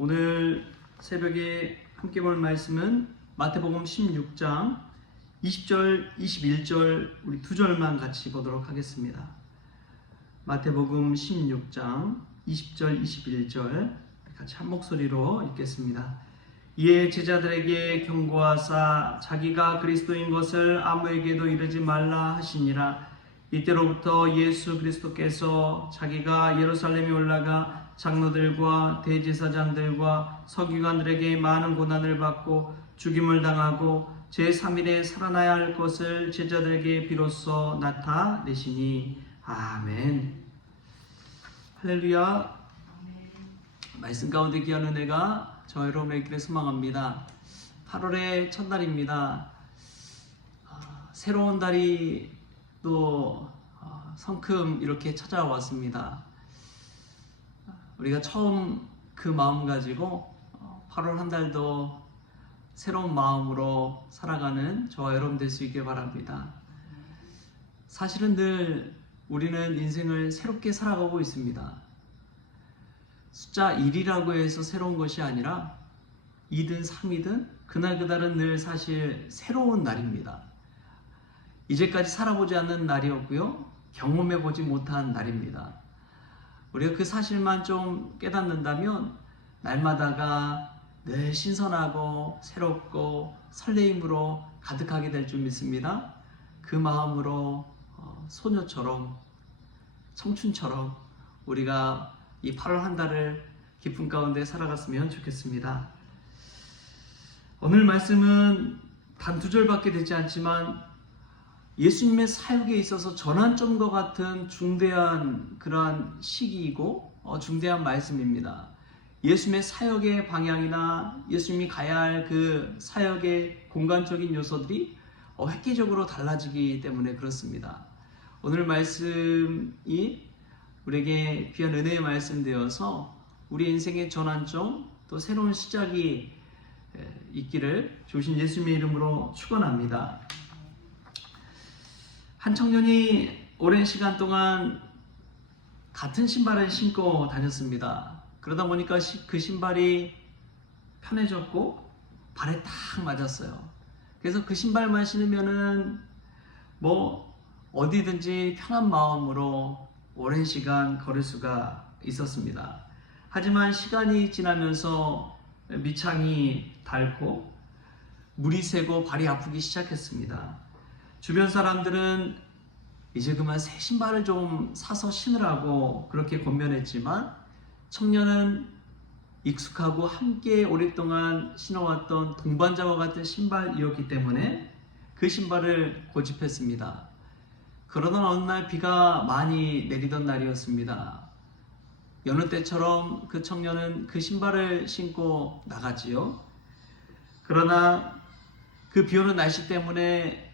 오늘 새벽에 함께 볼 말씀은 마태복음 16장 20절, 21절 우리 두 절만 같이 보도록 하겠습니다. 마태복음 16장 20절, 21절 같이 한 목소리로 읽겠습니다. 이에 제자들에게 경고하사 자기가 그리스도인 것을 아무에게도 이르지 말라 하시니라. 이때로부터 예수 그리스도께서 자기가 예루살렘에 올라가 장로들과 대제사장들과 서기관들에게 많은 고난을 받고 죽임을 당하고 제3일에 살아나야 할 것을 제자들에게 비로소 나타내시니 아멘. 할렐루야. 말씀 가운데 귀한 은혜가 저 여러분에게 소망합니다. 8월의 첫날입니다. 아, 새로운 달이 또 아, 성큼 이렇게 찾아왔습니다. 우리가 처음 그 마음 가지고 어, 8월 한 달도 새로운 마음으로 살아가는 저와 여러분 될 수 있길 바랍니다. 사실은 늘 우리는 인생을 새롭게 살아가고 있습니다. 숫자 1이라고 해서 새로운 것이 아니라 2든 3이든 그날 그날은 늘 사실 새로운 날입니다. 이제까지 살아보지 않는 날이었고요. 경험해 보지 못한 날입니다. 우리가 그 사실만 좀 깨닫는다면 날마다가 늘 신선하고 새롭고 설레임으로 가득하게 될 줄 믿습니다. 그 마음으로 어, 소녀처럼 청춘처럼 우리가 이 8월 한 달을 기쁨 가운데 살아갔으면 좋겠습니다. 오늘 말씀은 단 두 절밖에 되지 않지만 예수님의 사역에 있어서 전환점과 같은 중대한 그러한 시기이고 어, 중대한 말씀입니다. 예수님의 사역의 방향이나 예수님이 가야 할 그 사역의 공간적인 요소들이 어, 획기적으로 달라지기 때문에 그렇습니다. 오늘 말씀이 우리에게 귀한 은혜의 말씀 되어서 우리 인생의 전환점 또 새로운 시작이 에, 있기를 주신 예수님의 이름으로 축원합니다. 한 청년이 오랜 시간 동안 같은 신발을 신고 다녔습니다. 그러다 보니까 시- 그 신발이 편해졌고 발에 딱 맞았어요. 그래서 그 신발만 신으면은 뭐 어디든지 편한 마음으로 오랜 시간 걸을 수가 있었습니다. 하지만 시간이 지나면서 밑창이 닳고 물이 새고 발이 아프기 시작했습니다. 주변 사람들은 이제 그만 새 신발을 좀 사서 신으라고 그렇게 권면했지만 청년은 익숙하고 함께 오랫동안 신어왔던 동반자와 같은 신발이었기 때문에 그 신발을 고집했습니다. 그러던 어느 날 비가 많이 내리던 날이었습니다. 여느 때처럼 그 청년은 그 신발을 신고 나갔지요. 그러나 그 비 오는 날씨 때문에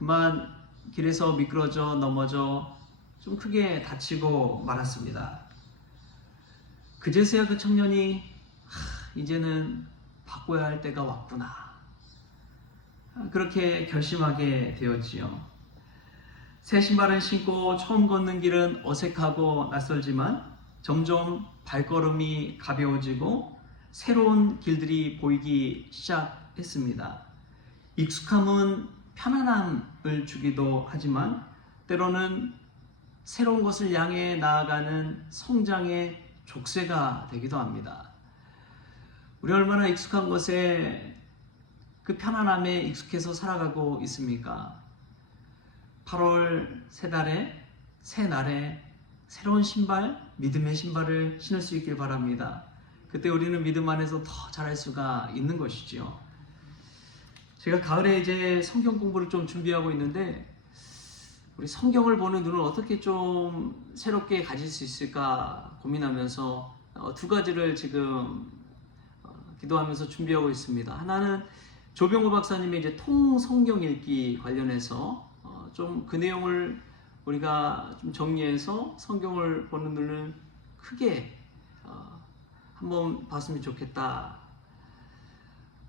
그만 길에서 미끄러져 넘어져 좀 크게 다치고 말았습니다. 그제서야 그 청년이 하, 이제는 바꿔야 할 때가 왔구나. 그렇게 결심하게 되었지요. 새 신발을 신고 처음 걷는 길은 어색하고 낯설지만 점점 발걸음이 가벼워지고 새로운 길들이 보이기 시작했습니다. 익숙함은 편안함을 주기도 하지만 때로는 새로운 것을 향해 나아가는 성장의 족쇄가 되기도 합니다. 우리 얼마나 익숙한 것에 그 편안함에 익숙해서 살아가고 있습니까? 8월 새 달에 새 날에 새로운 신발, 믿음의 신발을 신을 수 있길 바랍니다. 그때 우리는 믿음 안에서 더 잘할 수가 있는 것이지요. 제가 가을에 이제 성경 공부를 좀 준비하고 있는데 우리 성경을 보는 눈을 어떻게 좀 새롭게 가질 수 있을까 고민하면서 어, 두 가지를 지금 어, 기도하면서 준비하고 있습니다. 하나는 조병호 박사님의 이제 통 성경 읽기 관련해서 어, 좀그 내용을 우리가 좀 정리해서 성경을 보는 눈을 크게 어, 한번 봤으면 좋겠다.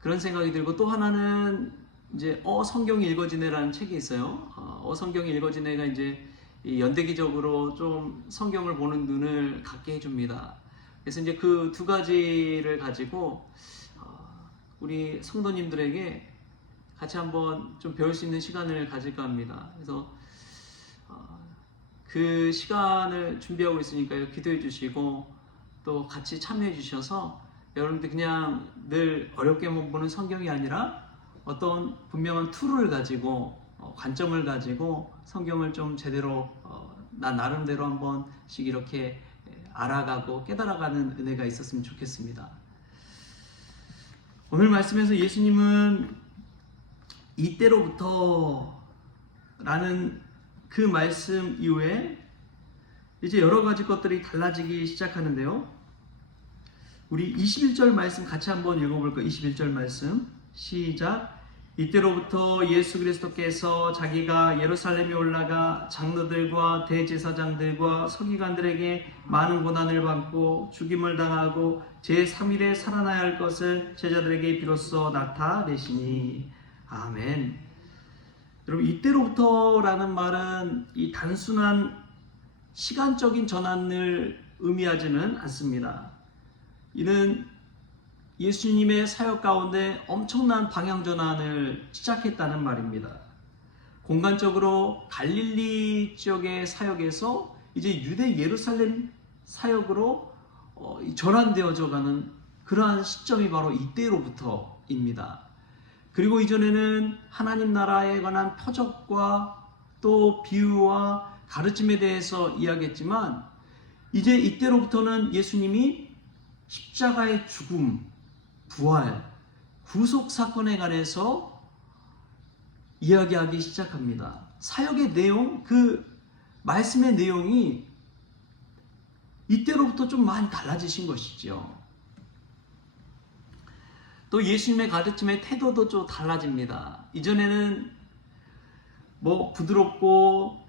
그런 생각이 들고 또 하나는 이제 어 성경이 읽어지네라는 책이 있어요. 어, 어 성경이 읽어지네가 이제 이 연대기적으로 좀 성경을 보는 눈을 갖게 해줍니다. 그래서 이제 그 두 가지를 가지고 어, 우리 성도님들에게 같이 한번 좀 배울 수 있는 시간을 가질까 합니다. 그래서 어, 그 시간을 준비하고 있으니까요. 기도해 주시고 또 같이 참여해 주셔서 여러분들 그냥 늘 어렵게만 보는 성경이 아니라 어떤 분명한 툴을 가지고 어, 관점을 가지고 성경을 좀 제대로 어, 나 나름대로 한 번씩 이렇게 알아가고 깨달아가는 은혜가 있었으면 좋겠습니다. 오늘 말씀에서 예수님은 이때로부터 라는 그 말씀 이후에 이제 여러 가지 것들이 달라지기 시작하는데요. 우리 21절 말씀 같이 한번 읽어볼까요? 21절 말씀 시작. 이때로부터 예수 그리스도께서 자기가 예루살렘에 올라가 장로들과 대제사장들과 서기관들에게 많은 고난을 받고 죽임을 당하고 제3일에 살아나야 할 것을 제자들에게 비로소 나타내시니 아멘. 여러분 이때로부터라는 말은 이 단순한 시간적인 전환을 의미하지는 않습니다. 이는 예수님의 사역 가운데 엄청난 방향 전환을 시작했다는 말입니다. 공간적으로 갈릴리 지역의 사역에서 이제 유대 예루살렘 사역으로 어, 전환되어져 가는 그러한 시점이 바로 이때로부터입니다. 그리고 이전에는 하나님 나라에 관한 표적과 또 비유와 가르침에 대해서 이야기했지만 이제 이때로부터는 예수님이 십자가의 죽음, 부활, 구속 사건에 관해서 이야기하기 시작합니다. 사역의 내용, 그 말씀의 내용이 이때로부터 좀 많이 달라지신 것이죠. 또 예수님의 가르침의 태도도 좀 달라집니다. 이전에는 뭐 부드럽고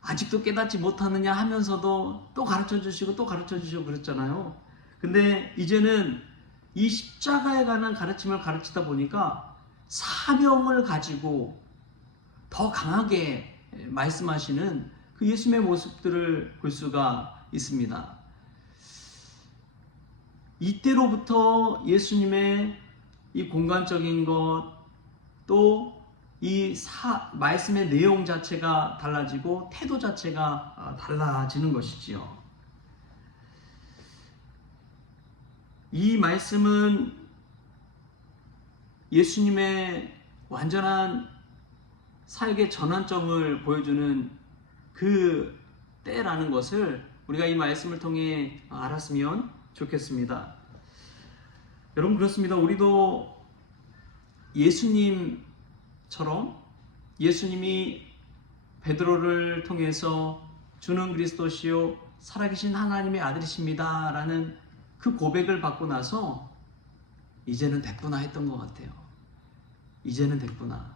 아직도 깨닫지 못하느냐 하면서도 또 가르쳐 주시고 또 가르쳐 주시고 그랬잖아요. 근데 이제는 이 십자가에 관한 가르침을 가르치다 보니까 사명을 가지고 더 강하게 말씀하시는 그 예수님의 모습들을 볼 수가 있습니다. 이때로부터 예수님의 이 공간적인 것, 또 이 말씀의 내용 자체가 달라지고 태도 자체가 달라지는 것이지요. 이 말씀은 예수님의 완전한 사역의 전환점을 보여주는 그 때라는 것을 우리가 이 말씀을 통해 알았으면 좋겠습니다. 여러분 그렇습니다. 우리도 예수님처럼 예수님이 베드로를 통해서 주는 그리스도시요 살아계신 하나님의 아들이십니다라는 그 고백을 받고 나서 이제는 됐구나 했던 것 같아요. 이제는 됐구나.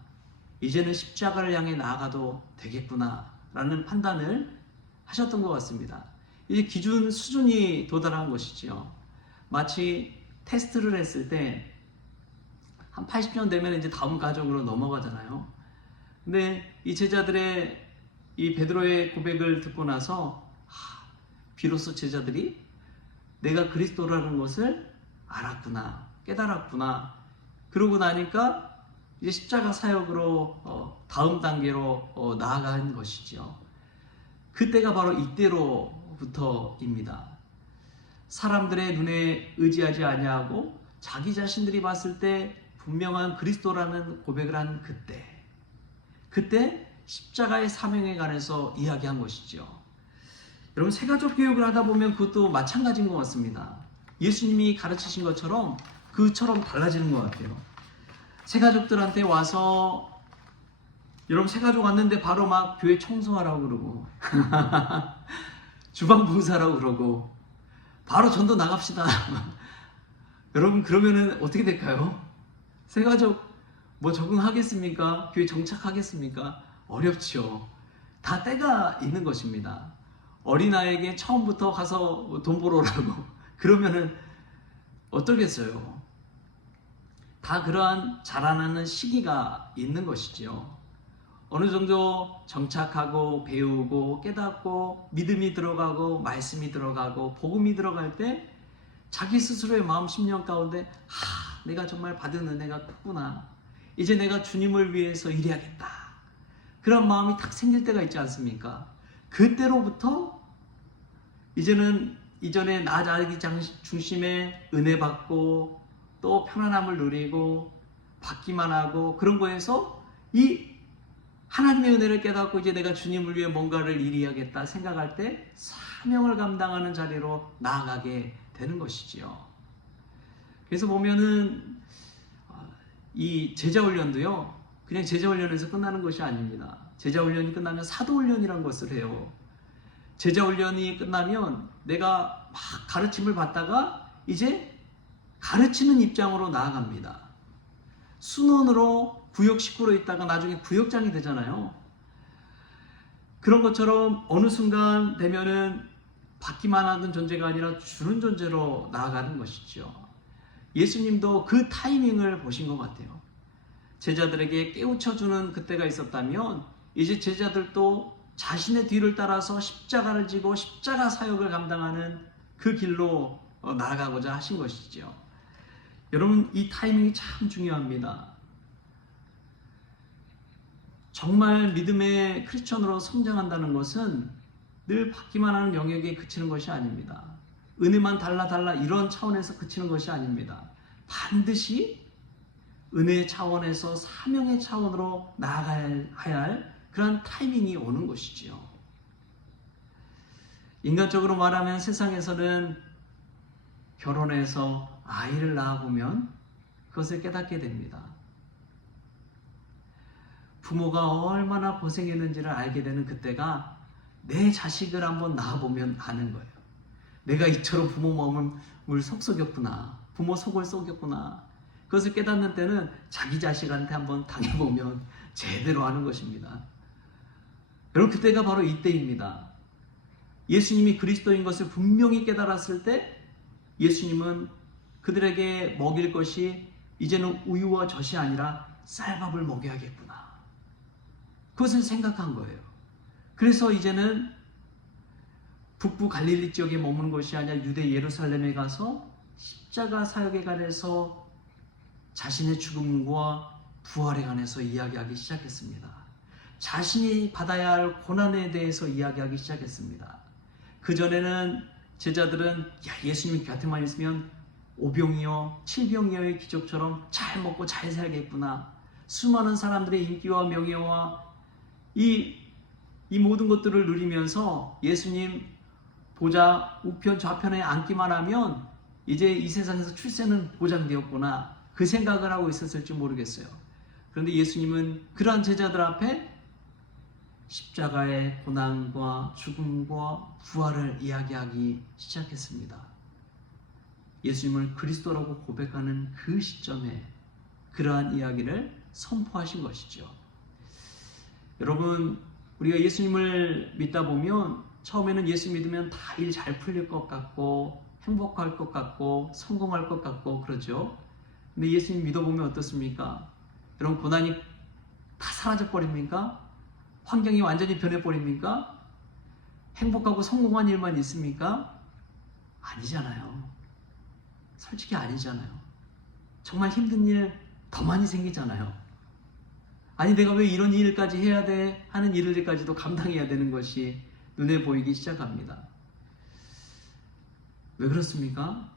이제는 십자가를 향해 나아가도 되겠구나 라는 판단을 하셨던 것 같습니다. 이제 기준 수준이 도달한 것이지요. 마치 테스트를 했을 때 한 80년 되면 이제 다음 가족으로 넘어가잖아요. 근데 이 제자들의 이 베드로의 고백을 듣고 나서 하, 비로소 제자들이 내가 그리스도라는 것을 알았구나, 깨달았구나. 그러고 나니까 이제 십자가 사역으로 어, 다음 단계로 어, 나아간 것이죠. 그때가 바로 이때로부터입니다. 사람들의 눈에 의지하지 아니하고 자기 자신들이 봤을 때 분명한 그리스도라는 고백을 한 그때, 그때 십자가의 사명에 관해서 이야기한 것이죠. 여러분 세가족 교육을 하다 보면 그것도 마찬가지인 것 같습니다. 예수님이 가르치신 것처럼 그처럼 달라지는 것 같아요. 세가족들한테 와서 여러분 세가족 왔는데 바로 막 교회 청소하라고 그러고 주방 봉사라고 그러고 바로 전도 나갑시다. 여러분 그러면은 어떻게 될까요? 세가족 뭐 적응하겠습니까? 교회 정착하겠습니까? 어렵죠. 다 때가 있는 것입니다. 어린아이에게 처음부터 가서 돈 벌어 오라고 그러면은 어떠겠어요? 다 그러한 자라나는 시기가 있는 것이지요. 어느 정도 정착하고 배우고 깨닫고 믿음이 들어가고 말씀이 들어가고 복음이 들어갈 때 자기 스스로의 마음 심령 가운데 하, 내가 정말 받은 은혜가 크구나. 이제 내가 주님을 위해서 일해야겠다. 그런 마음이 탁 생길 때가 있지 않습니까? 그때로부터 이제는 이전에 나 자기 장- 중심의 은혜 받고 또 편안함을 누리고 받기만 하고 그런 거에서 이 하나님의 은혜를 깨닫고 이제 내가 주님을 위해 뭔가를 일해야겠다 생각할 때 사명을 감당하는 자리로 나아가게 되는 것이지요. 그래서 보면은 아, 이 제자 훈련도요. 그냥 제자 훈련에서 끝나는 것이 아닙니다. 제자 훈련이 끝나면 사도 훈련이란 것을 해요. 제자 훈련이 끝나면 내가 막 가르침을 받다가 이제 가르치는 입장으로 나아갑니다. 순원으로 구역 식구로 있다가 나중에 구역장이 되잖아요. 그런 것처럼 어느 순간 되면은 받기만 하는 존재가 아니라 주는 존재로 나아가는 것이죠. 예수님도 그 타이밍을 보신 것 같아요. 제자들에게 깨우쳐주는 그때가 있었다면 이제 제자들도 자신의 뒤를 따라서 십자가를 지고 십자가 사역을 감당하는 그 길로 어, 나아가고자 하신 것이죠. 여러분 이 타이밍이 참 중요합니다. 정말 믿음의 크리스천으로 성장한다는 것은 늘 받기만 하는 영역에 그치는 것이 아닙니다. 은혜만 달라 달라 이런 차원에서 그치는 것이 아닙니다. 반드시 은혜의 차원에서 사명의 차원으로 나아가야 할 그런 타이밍이 오는 것이지요. 인간적으로 말하면 세상에서는 결혼해서 아이를 낳아보면 그것을 깨닫게 됩니다. 부모가 얼마나 고생했는지를 알게 되는 그때가 내 자식을 한번 낳아보면 아는 거예요. 내가 이처럼 부모 마음을 속속였구나. 부모 속을 속였구나. 그것을 깨닫는 때는 자기 자식한테 한번 당해보면 제대로 하는 것입니다. 여러분, 그때가 바로 이때입니다. 예수님이 그리스도인 것을 분명히 깨달았을 때 예수님은 그들에게 먹일 것이 이제는 우유와 젖이 아니라 쌀밥을 먹여야겠구나. 그것을 생각한 거예요. 그래서 이제는 북부 갈릴리 지역에 머무는 것이 아니라 유대 예루살렘에 가서 십자가 사역에 관해서 자신의 죽음과 부활에 관해서 이야기하기 시작했습니다. 자신이 받아야 할 고난에 대해서 이야기하기 시작했습니다. 그전에는 제자들은 야, 예수님이 곁에만 있으면 오병이어 칠병이어의 기적처럼 잘 먹고 잘 살겠구나. 수많은 사람들의 인기와 명예와 이, 이 모든 것들을 누리면서 예수님 보좌 우편 좌편에 앉기만 하면 이제 이 세상에서 출세는 보장되었구나. 그 생각을 하고 있었을지 모르겠어요. 그런데 예수님은 그러한 제자들 앞에 십자가의 고난과 죽음과 부활을 이야기하기 시작했습니다. 예수님을 그리스도라고 고백하는 그 시점에 그러한 이야기를 선포하신 것이죠. 여러분, 우리가 예수님을 믿다 보면 처음에는 예수 믿으면 다 일 잘 풀릴 것 같고 행복할 것 같고 성공할 것 같고 그러죠. 근데 예수님 믿어보면 어떻습니까? 여러분 고난이 다 사라져 버립니까? 환경이 완전히 변해 버립니까? 행복하고 성공한 일만 있습니까? 아니잖아요. 솔직히 아니잖아요. 정말 힘든 일 더 많이 생기잖아요. 아니 내가 왜 이런 일까지 해야 돼 하는 일들까지도 감당해야 되는 것이 눈에 보이기 시작합니다. 왜 그렇습니까?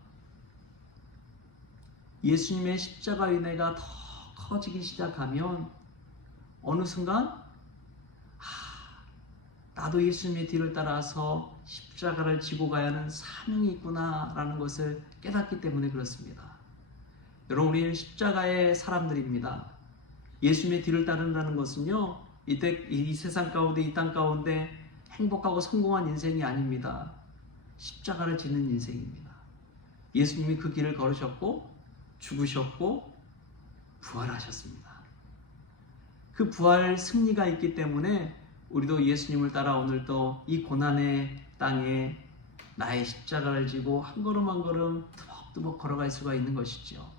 예수님의 십자가 은혜가 더 커지기 시작하면 어느 순간 아, 나도 예수님의 뒤를 따라서 십자가를 지고 가야 하는 사명이 있구나라는 것을 깨닫기 때문에 그렇습니다. 여러분 우리는 십자가의 사람들입니다. 예수님의 뒤를 따른다는 것은요. 이때 이 세상 가운데 이 땅 가운데 행복하고 성공한 인생이 아닙니다. 십자가를 지는 인생입니다. 예수님이 그 길을 걸으셨고 죽으셨고 부활하셨습니다. 그 부활 승리가 있기 때문에 우리도 예수님을 따라 오늘도 이 고난의 땅에 나의 십자가를 지고 한 걸음 한 걸음 투벅투벅 걸어갈 수가 있는 것이죠.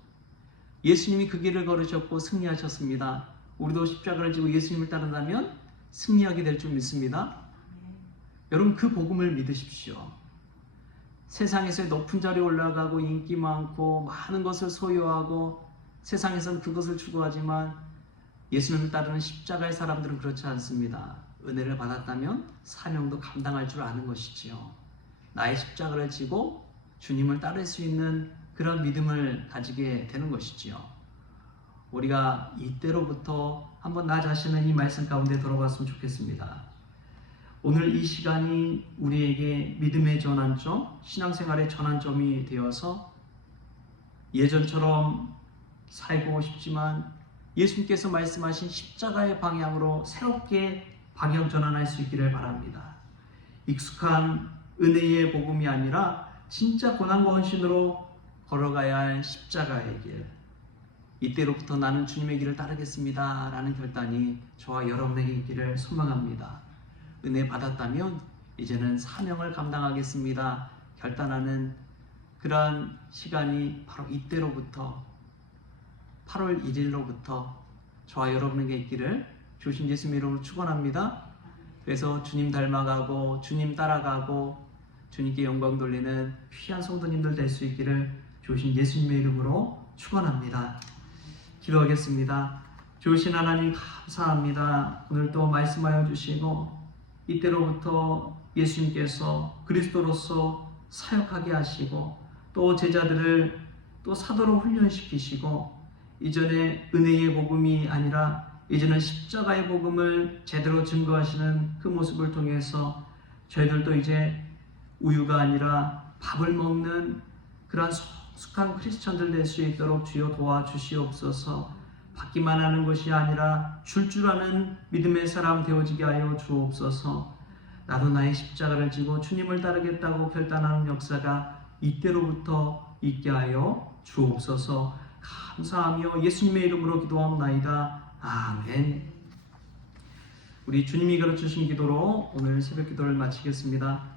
예수님이 그 길을 걸으셨고 승리하셨습니다. 우리도 십자가를 지고 예수님을 따른다면 승리하게 될 줄 믿습니다. 여러분 그 복음을 믿으십시오. 세상에서 높은 자리에 올라가고 인기 많고 많은 것을 소유하고 세상에선 그것을 추구하지만 예수님을 따르는 십자가의 사람들은 그렇지 않습니다. 은혜를 받았다면 사명도 감당할 줄 아는 것이지요. 나의 십자가를 지고 주님을 따를 수 있는 그런 믿음을 가지게 되는 것이지요. 우리가 이때로부터 한번 나 자신을 이 말씀 가운데 돌아봤으면 좋겠습니다. 오늘 이 시간이 우리에게 믿음의 전환점, 신앙생활의 전환점이 되어서 예전처럼 살고 싶지만 예수님께서 말씀하신 십자가의 방향으로 새롭게 방향 전환할 수 있기를 바랍니다. 익숙한 은혜의 복음이 아니라 진짜 고난과 헌신으로 걸어가야 할 십자가의 길. 이때로부터 나는 주님의 길을 따르겠습니다. 라는 결단이 저와 여러분에게 있기를 소망합니다. 은혜 받았다면 이제는 사명을 감당하겠습니다. 결단하는 그러한 시간이 바로 이때로부터 8월 1일로부터 저와 여러분에게 있기를 주신 예수님 이름으로 축원합니다. 그래서 주님 닮아가고 주님 따라가고 주님께 영광 돌리는 귀한 성도님들 될 수 있기를 주신 예수님의 이름으로 축원합니다. 기도하겠습니다. 주신 하나님 감사합니다. 오늘 또 말씀하여 주시고 이때로부터 예수님께서 그리스도로서 사역하게 하시고 또 제자들을 또 사도로 훈련시키시고 이전에 은혜의 복음이 아니라 이제는 십자가의 복음을 제대로 증거하시는 그 모습을 통해서 저희들도 이제 우유가 아니라 밥을 먹는 그러한 성숙한 크리스천들 될 수 있도록 주여 도와주시옵소서 받기만 하는 것이 아니라 줄 줄 아는 믿음의 사람 되어지게 하여 주옵소서 나도 나의 십자가를 지고 주님을 따르겠다고 결단하는 역사가 이때로부터 있게 하여 주옵소서 감사하며 예수님의 이름으로 기도합나이다. 아멘. 우리 주님이 가르치신 기도로 오늘 새벽 기도를 마치겠습니다.